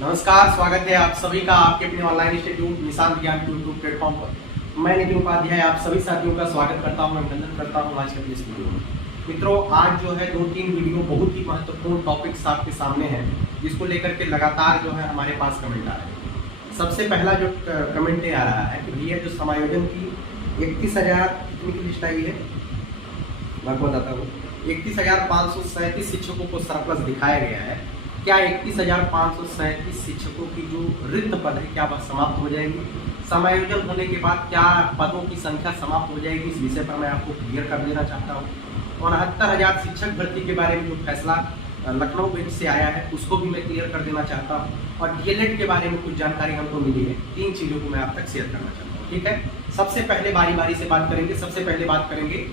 नमस्कार, स्वागत है आप सभी का आपके अपने ऑनलाइन इंस्टीट्यूट निशांत ज्ञान यूट्यूब प्लेटफॉर्म पर। मैं नितिन उपाध्याय आप सभी साथियों का स्वागत करता हूं, अभिनंदन करता हूं आज के इस वीडियो में। मित्रों, आज जो है 2-3 वीडियो बहुत ही महत्वपूर्ण टॉपिक्स आपके सामने हैं, जिसको लेकर के लगातार जो है हमारे पास कमेंट आ रहे हैं। सबसे पहला जो कमेंट आ रहा है कि भैया जो समायोजन की 31,000 कितनी की लिस्ट आई है, मैं आपको बताता हूँ। 31,537 शिक्षकों को सरप्लस दिखाया गया है। क्या 31,537 शिक्षकों की जो रिक्त पद है क्या वह समाप्त हो जाएगी? समायोजन होने के बाद क्या पदों की संख्या समाप्त हो जाएगी? इस विषय पर मैं आपको क्लियर कर देना चाहता हूँ। 69,000 शिक्षक भर्ती के बारे में जो फैसला लखनऊ बेंच से आया है उसको भी मैं क्लियर कर देना चाहता हूँ, और डीएलएड के बारे में कुछ जानकारी हमको मिली है। 3 चीज़ों को मैं आप तक शेयर करना चाहता हूँ, ठीक है। सबसे पहले बारी बारी से बात करेंगे। सबसे पहले बात करेंगे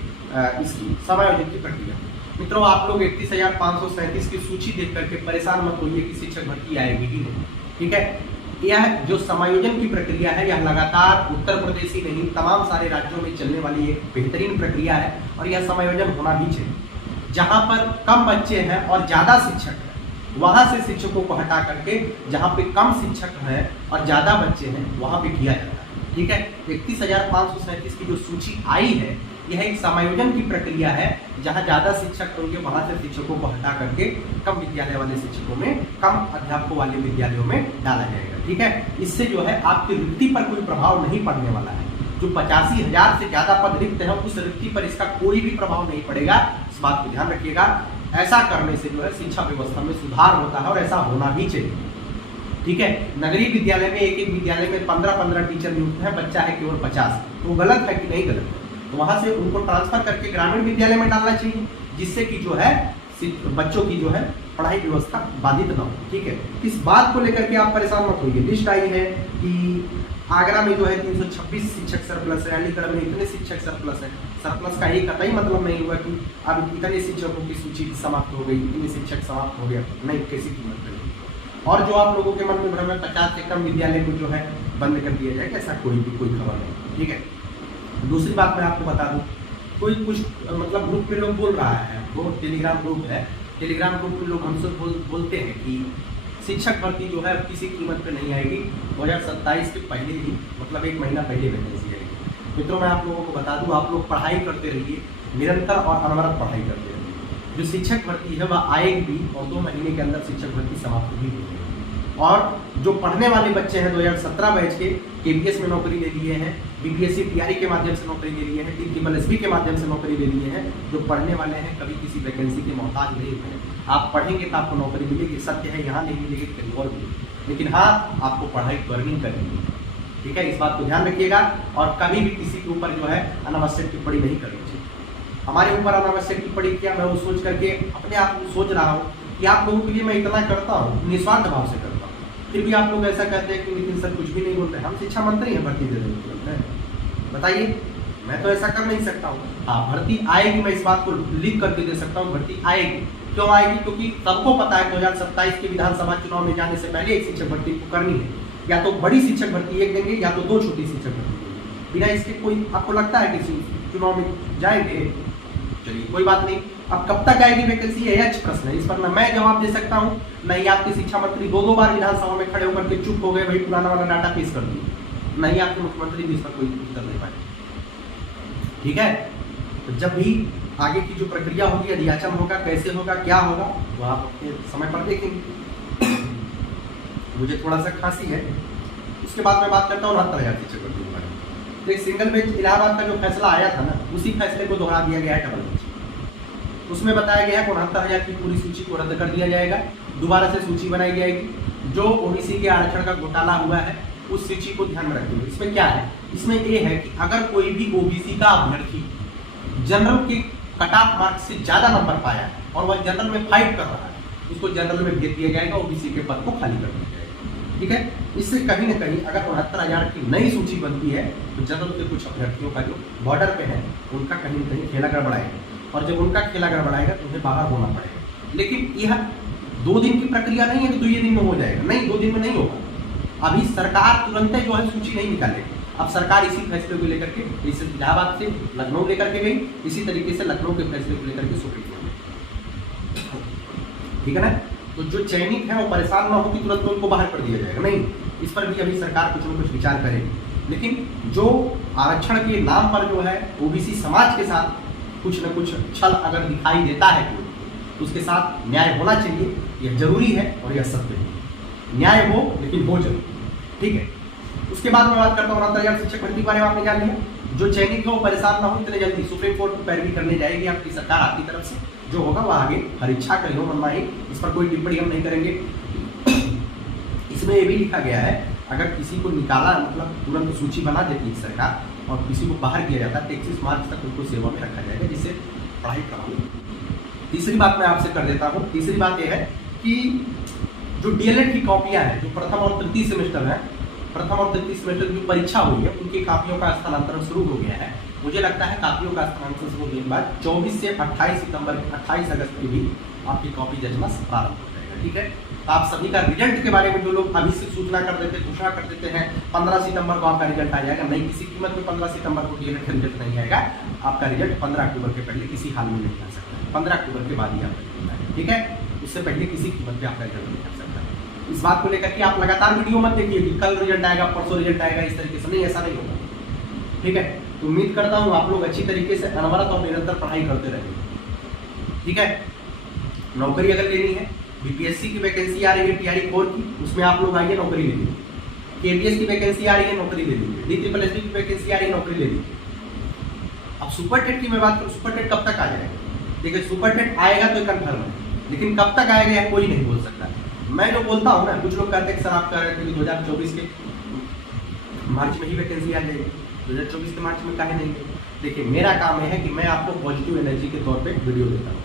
इसकी समायोजन की प्रक्रिया। मित्रों, आप लोग 31,537 की सूची देख करके परेशान मत होइए कि शिक्षक भर्ती आएगी ही नहीं, ठीक है। यह जो समायोजन की प्रक्रिया है यह लगातार उत्तर प्रदेश ही नहीं तमाम सारे राज्यों में चलने वाली एक बेहतरीन प्रक्रिया है, और यह समायोजन होना भी चाहिए। जहां पर कम बच्चे हैं और ज्यादा शिक्षक हैं वहां से शिक्षकों को हटा करके जहां पे कम शिक्षक हैं और ज्यादा बच्चे हैं वहां पे किया जाता है, ठीक है। 31,537 की जो सूची आई है यह एक समायोजन की प्रक्रिया है, जहां ज्यादा शिक्षक होंगे वहां से शिक्षकों को हटा करके कम विद्यालय वाले शिक्षकों में, कम अध्यापकों वाले विद्यालयों में डाला जाएगा, ठीक है। इससे जो है आपकी रिक्ति पर कोई प्रभाव नहीं पड़ने वाला है। जो 85,000 से ज्यादा पद रिक्त है उस रिक्ति पर इसका कोई भी प्रभाव नहीं पड़ेगा। इस बात को ध्यान रखिएगा। ऐसा करने से जो है शिक्षा व्यवस्था में सुधार होता है और ऐसा होना भी चाहिए, ठीक है। नगरीय विद्यालय में एक विद्यालय में 15-15 टीचर नियुक्त है, बच्चा है केवल 50, तो गलत है कि नहीं गलत है? तो वहां से उनको ट्रांसफर करके ग्रामीण विद्यालय में डालना चाहिए, जिससे कि जो है बच्चों की जो है पढ़ाई व्यवस्था बाधित ना हो, ठीक है। इस बात को लेकर के आप परेशान मत होइए। लिस्ट आई है कि आगरा में जो है 326 शिक्षक सरप्लस है, अलीगढ़ में इतने शिक्षक सरप्लस है। सरप्लस का एक कतई मतलब नहीं हुआ कि अब इतने शिक्षकों की सूची समाप्त हो गई, इतने शिक्षक समाप्त हो गया, नहीं, किसी कीमत पर नहीं। और जो आप लोगों के मन में भ्रम है 50 से कम विद्यालय को जो है बंद कर दिया जाएगा, ऐसा कोई खबर नहीं, ठीक है। दूसरी बात मैं आपको बता दूं, कोई कुछ मतलब ग्रुप में लोग बोल रहा है, वो टेलीग्राम ग्रुप है, टेलीग्राम ग्रुप में लोग हमसे बोलते हैं कि शिक्षक भर्ती जो है किसी कीमत पे नहीं आएगी, 2027 के पहले ही, मतलब 1 महीना पहले वैकेंसी आएगी। मित्रों, मैं आप लोगों को बता दूं, आप लोग पढ़ाई करते रहिए, निरंतर और अनवरत पढ़ाई करते रहिए। जो शिक्षक भर्ती है वह आएगी भी, और 2 महीने के अंदर शिक्षक भर्ती समाप्त भी होगी। और जो पढ़ने वाले बच्चे हैं 2017 बैच के केबीएस में नौकरी ले लिए हैं, बीपीएससी टीआरई के माध्यम से नौकरी ले लिए हैं, TSSB के माध्यम से नौकरी ले लिए हैं, जो पढ़ने वाले हैं कभी किसी वैकेंसी के मोहताज नहीं हुए। आप पढ़ेंगे तो आपको नौकरी मिलेगी, सत्य है, यहाँ नहीं मिलेगी कहीं और मिलेगी, लेकिन हाँ आपको पढ़ाई करनी करनी, ठीक है। इस बात को ध्यान रखिएगा, और कभी भी किसी के ऊपर जो है अनावश्यक टिप्पणी नहीं करनी चाहिए। हमारे ऊपर अनावश्यक टिप्पणी किया, मैं वो सोच करके अपने आप को सोच रहा हूँ कि आप लोगों के लिए मैं इतना करता हूँ, निस्वार्थ भाव से करता हूँ, फिर भी आप लोग ऐसा कहते हैं कि नितिन सर कुछ भी नहीं बोलते। हम शिक्षा मंत्री हैं, भर्ती दे देंगे, बताइए, मैं तो ऐसा कर नहीं सकता हूँ। हाँ, भर्ती आएगी, मैं इस बात को लिख करके दे सकता हूँ, भर्ती आएगी। क्यों आएगी? क्योंकि सबको पता है 2027 के विधानसभा चुनाव में जाने से पहले एक शिक्षक भर्ती को करनी है। या तो बड़ी शिक्षक भर्ती एक देंगे, या तो 2 छोटी शिक्षक भर्ती देंगे। बिना इसके कोई आपको लगता है कि चुनाव में जाएंगे? चलिए, कोई बात नहीं। अब कब तक आएगी वैकेंसी, यह अच्छा प्रश्न है। इस पर मैं जवाब दे सकता हूँ नहीं। आपके शिक्षा मंत्री 2 बार विधानसभा में खड़े होकर के चुप हो गए, भाई पुराना वाला डाटा पेश कर दिए, नहीं आपके मुख्यमंत्री भी इस पर कोई उत्तर नहीं पाए, ठीक है। तो जब भी आगे की जो प्रक्रिया होगी, अधियाचन होगा, कैसे होगा, क्या होगा, वो आप अपने समय पर देखेंगे। मुझे थोड़ा सा खांसी है, उसके बाद मैं बात करता हूँ 69,000 शिक्षक भर्ती के बारे में। तो एक सिंगल बेंच इलाहाबाद का जो फैसला आया था ना, उसी फैसले को दोहरा दिया गया है डबल बेंच। उसमें बताया गया है 69,000 की पूरी सूची को रद्द कर दिया जाएगा, दोबारा से सूची बनाई जाएगी। जो ओबीसी के आरक्षण का घोटाला हुआ है उस सूची को ध्यान में रखते हुए, इसमें क्या है, इसमें ये है कि अगर कोई भी ओबीसी का अभ्यर्थी जनरल के कट ऑफ मार्क्स से ज्यादा नंबर पाया और वह जनरल में फाइट कर रहा है, उसको जनरल में भेज दिया जाएगा, ओबीसी के पद को खाली कर दिया जाएगा, ठीक है। इससे कहीं ना कहीं अगर 69,000 की नई सूची बनती है तो जनरल के कुछ अभ्यर्थियों का जो बॉर्डर पे है उनका कहीं ना कहीं खेला गड़बड़ाएगा, और जब उनका खेला गड़बड़ाएगा तो उन्हें बाहर होना पड़ेगा। लेकिन यह 2 दिन की प्रक्रिया नहीं है कि 2 दिन में हो जाएगा, नहीं, 2 दिन में नहीं होगा। अभी सरकार तुरंत जो है सूची नहीं निकालेगी। अब सरकार इसी फैसले को लेकर के, इस इलाहाबाद से लखनऊ लेकर के गई, इसी तरीके से लखनऊ के फैसले को लेकर के सुप्रीम कोर्ट, ठीक है ना। तो जो चयनित है वो परेशान ना हो कि तुरंत उनको बाहर कर दिया जाएगा, नहीं, इस पर भी अभी सरकार कुछ न कुछ विचार करेगी। लेकिन जो आरक्षण के नाम पर जो है ओबीसी समाज के साथ कुछ न कुछ छल अगर दिखाई देता है तो उसके साथ न्याय होना चाहिए, यह जरूरी है और यह सत्य है। न्याय हो लेकिन हो जरूर, ठीक है। उसके बाद मैं बात करता हूँ 69,000 शिक्षक भर्ती के बारे में। आपने जान लिया, जो चयनित है वो परेशान ना हो इतने जल्दी, सुप्रीम कोर्ट में पैरवी करने जाएगी आपकी सरकार, आपकी तरफ से जो होगा वह आगे हर इच्छा करियो मनमाही, इस पर कोई टिप्पणी हम नहीं करेंगे। इसमें ये भी लिखा गया है अगर किसी को निकाला मतलब तुरंत सूची बना देती है सरकार और किसी को बाहर किया जाता है 31 मार्च तक उनको सेवा में रखा जाएगा, जिससे पढ़ाई कराऊंगी। तीसरी बात मैं आपसे कर देता हूँ। तीसरी बात यह है कि जो डीएलएड की कॉपियाँ हैं जो प्रथम और तृतीय सेमेस्टर है, प्रथम और तृतीय सेमेस्टर की परीक्षा हुई है उनकी कापियों का स्थानांतरण शुरू हो गया है। मुझे लगता है कापियों का स्थानांतरण शुरू होने के बाद 24 से 28 अगस्त के भी आपकी कॉपी जचना प्रारंभ हो जाएगा, ठीक है। तो आप सभी का रिजल्ट के बारे में जो लोग अभी से सूचना कर देते, घोषणा कर देते हैं 15 सितंबर को आपका रिजल्ट आ जाएगा, नहीं, किसी कीमत में 15 सितंबर को डीएलएड का रिजल्ट नहीं आएगा। आपका रिजल्ट 15 अक्टूबर के पहले किसी हाल में नहीं आ सकता, 15 अक्टूबर के बाद ही आपका रिजल्ट आएगा, ठीक है। उससे पहले किसी कीमत पे आपका रिजल्ट नहीं आ सकता। इस बात को लेकर के आप लगातार वीडियो मत देखिए कि कल रिजल्ट आएगा, परसों रिजल्ट आएगा, इस तरीके से नहीं, ऐसा नहीं होगा, ठीक है। तो उम्मीद करता हूँ आप लोग अच्छी तरीके से अनवरत और निरंतर पढ़ाई करते रहेंगे, ठीक है। नौकरी अगर लेनी है, बीपीएससी की वैकेंसी आ रही है टीआरई कोर की, उसमें आप लोग आइए नौकरी ले लीजिए। केबीएस की वैकेंसी आ रही है, नौकरी ले लीजिए। DSSB की वैकेंसी आ रही है, नौकरी ले लीजिए। अब सुपर टेट की मैं बात करूँ, सुपर टेट कब तक आ जाएगा? देखिए सुपर टेट आएगा तो कंफर्म है, लेकिन कब तक आएगा कोई नहीं बोल सकता। मैं जो बोलता हूँ ना, कुछ लोग कहते हैं सर आप कह रहे थे कि 2024 के मार्च में ही वैकेंसी आ जाएगी, 2024 के मार्च में काहे नहीं? देखिए मेरा काम है कि मैं आपको पॉजिटिव एनर्जी के तौर पे वीडियो देता हूँ,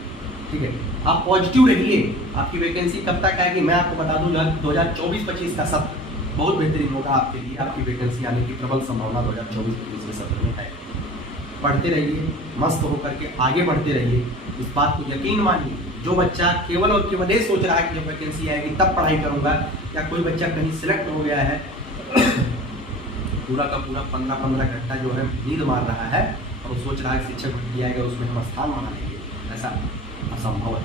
ठीक है। आप पॉजिटिव रहिए, आपकी वैकेंसी कब तक आएगी मैं आपको बता दूं, 2024-25 का सत्र बहुत बेहतरीन होगा आपके लिए, आपकी वैकेंसी आने की प्रबल संभावना 2024-25 के सत्र में है। पढ़ते रहिए, मस्त होकर के आगे बढ़ते रहिए, इस बात को यकीन मानिए। जो बच्चा केवल और केवल ये सोच रहा है कि जब वैकेंसी आएगी तब पढ़ाई करूंगा, या कोई बच्चा कहीं सिलेक्ट हो गया है पूरा का पूरा 15-15 घंटा जो है नींद मार रहा है और सोच रहा है शिक्षक भर्ती आएगा उसमें हम स्थान बना लेंगे, ऐसा असंभव है।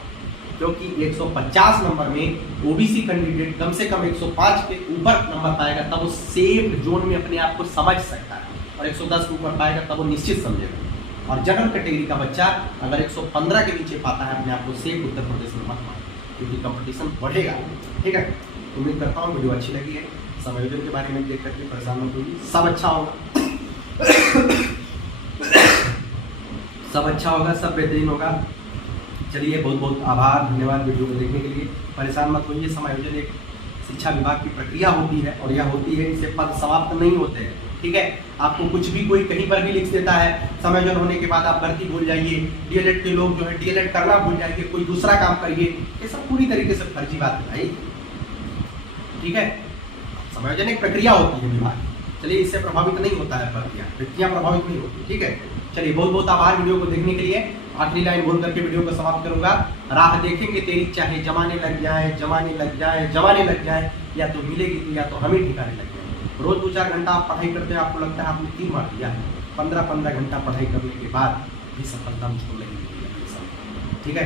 क्योंकि 150 नंबर में ओबीसी कैंडिडेट कम से कम 105 के ऊपर नंबर पाएगा तब वो सेफ जोन में अपने आप को समझ सकता है, और 110 के ऊपर पाएगा तब वो निश्चित समझेगा। और जनरल कैटेगरी का बच्चा अगर 115 के नीचे पाता है अपने आप को सेफ उत्तर प्रदेश में मत मार, क्योंकि कंपटीशन बढ़ेगा, ठीक है। उम्मीद करता हूँ वीडियो अच्छी लगी है। समायोजन के बारे में देख करके परेशान मत होइए, सब अच्छा होगा, सब अच्छा होगा, सब बेहतरीन होगा। चलिए बहुत बहुत आभार, धन्यवाद वीडियो को देखने के लिए। परेशान मत होइए, समायोजन एक शिक्षा विभाग की प्रक्रिया होती है और यह होती है, इससे पद समाप्त नहीं होते हैं, ठीक है। आपको कुछ भी कोई कहीं पर भी लिख देता है, समायोजन होने के बाद आप भर्ती भूल जाइए, डीएलएड के लोग जो है डीएलएड करना भूल जाइए, कोई दूसरा काम करिए, ये सब पूरी तरीके से फर्जी बात है भाई, ठीक है। समायोजन एक प्रक्रिया होती है विभाग, चलिए इससे प्रभावित नहीं होता है व्यक्तियां प्रभावित नहीं होती, ठीक है। चलिए बहुत बहुत आभार वीडियो को देखने के लिए। आखिरी लाइन बोल करके वीडियो को समाप्त करूंगा। राह देखेंगे तेरी चाहे जमाने लग जाए, जमाने लग जाए, जमाने लग जाए, या तो मिलेगी तो या तो हमें ठिकाने लग जाए। रोज 2-4 घंटा आप पढ़ाई करते हैं, आपको लगता है आपने 3 मार दिया, 15-15 घंटा पढ़ाई करने के बाद भी सफलता मुझको नहीं मिली, ठीक है।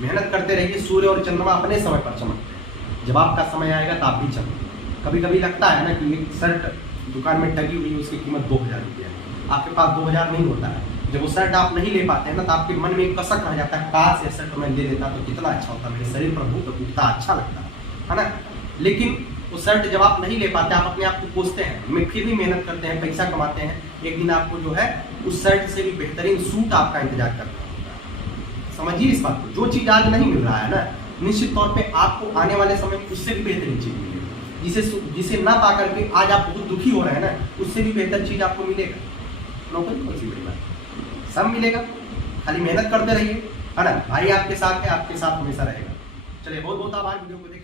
मेहनत करते रहिए, सूर्य और चंद्रमा अपने समय पर चमकते हैं, जब आपका समय आएगा तो आप भी चमकेंगे। कभी कभी लगता है ना कि एक शर्ट दुकान में टंगी हुई है, उसकी कीमत 2000 रुपया है, आपके पास 2000 नहीं होता है। जब वो शर्ट आप नहीं ले पाते हैं ना, तो आपके मन में एक कसक रह जाता है, काश ये शर्ट मैं ले लेता तो कितना अच्छा होता, मेरे शरीर पर भूख कितना अच्छा लगता है ना। लेकिन वो शर्ट जब आप नहीं ले पाते, आप अपने आप को कोसते हैं, फिर भी मेहनत करते हैं, पैसा कमाते हैं, एक दिन आपको जो है उस शर्ट से भी बेहतरीन सूट आपका इंतजार करना होगा। समझिए इस बात को, जो चीज़ आज नहीं मिल रहा है ना, निश्चित तौर पर आपको आने वाले समय में उससे भी बेहतरीन चीज़ मिलेगी। जिसे ना पा करके आज आप बहुत दुखी हो रहे हैं ना, उससे भी बेहतर चीज़ आपको मिलेगा। नौकरी कौन सी बड़ी बात, सब मिलेगा, खाली मेहनत करते रहिए, है ना। भाई आपके साथ है, आपके साथ हमेशा रहेगा। चलिए बहुत बहुत आभार वीडियो को देख